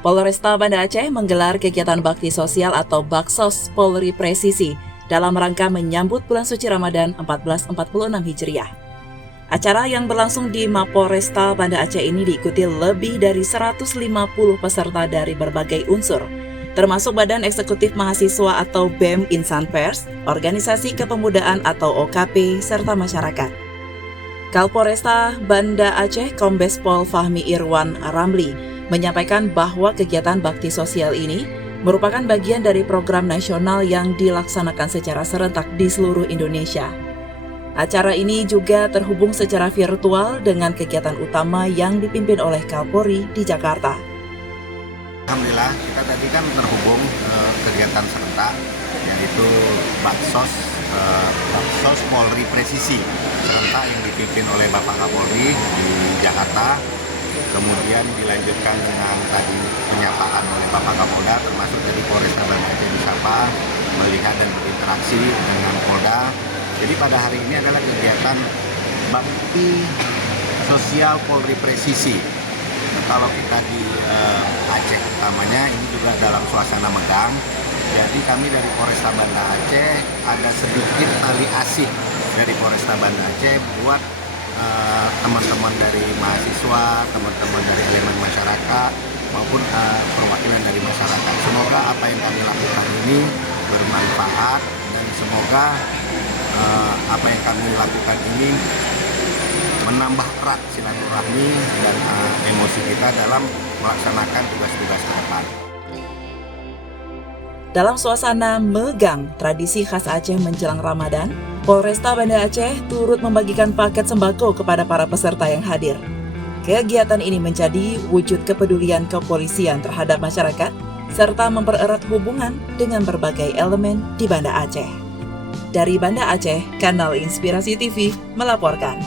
Polresta Banda Aceh menggelar kegiatan bakti sosial atau Baksos Polri Presisi dalam rangka menyambut bulan suci Ramadan 1446 Hijriah. Acara yang berlangsung di Mapolresta Banda Aceh ini diikuti lebih dari 150 peserta dari berbagai unsur, termasuk Badan Eksekutif Mahasiswa atau BEM Insan Pers, Organisasi Kepemudaan atau OKP, serta masyarakat. Kapolresta Banda Aceh Kombes Pol Fahmi Irwan Ramli menyampaikan bahwa kegiatan bakti sosial ini merupakan bagian dari program nasional yang dilaksanakan secara serentak di seluruh Indonesia. Acara ini juga terhubung secara virtual dengan kegiatan utama yang dipimpin oleh Kapolri di Jakarta. Alhamdulillah, kita tadi kan terhubung kegiatan serentak, yaitu Baksos Polri Presisi serentak yang dipimpin oleh Bapak Kapolri di Jakarta. Kemudian dilanjutkan dengan tadi penyapaan oleh Bapak Kapolda, termasuk dari Polresta Banda Aceh disapa, melihat dan berinteraksi dengan Polda. Jadi pada hari ini adalah kegiatan bakti sosial Polri Presisi. Kalau kita di Aceh utamanya ini juga dalam suasana megang. Jadi kami dari Polresta Banda Aceh ada sedikit tali asih dari Polresta Banda Aceh buat teman-teman dari mahasiswa, teman-teman dari elemen masyarakat maupun perwakilan dari masyarakat. Semoga apa yang kami lakukan ini bermanfaat dan semoga apa yang kami lakukan ini menambah erat silaturahmi dan emosi kita dalam melaksanakan tugas-tugas ke depan. Dalam suasana megang tradisi khas Aceh menjelang Ramadan, Polresta Banda Aceh turut membagikan paket sembako kepada para peserta yang hadir. Kegiatan ini menjadi wujud kepedulian kepolisian terhadap masyarakat, serta mempererat hubungan dengan berbagai elemen di Banda Aceh. Dari Banda Aceh, Kanal Inspirasi TV melaporkan.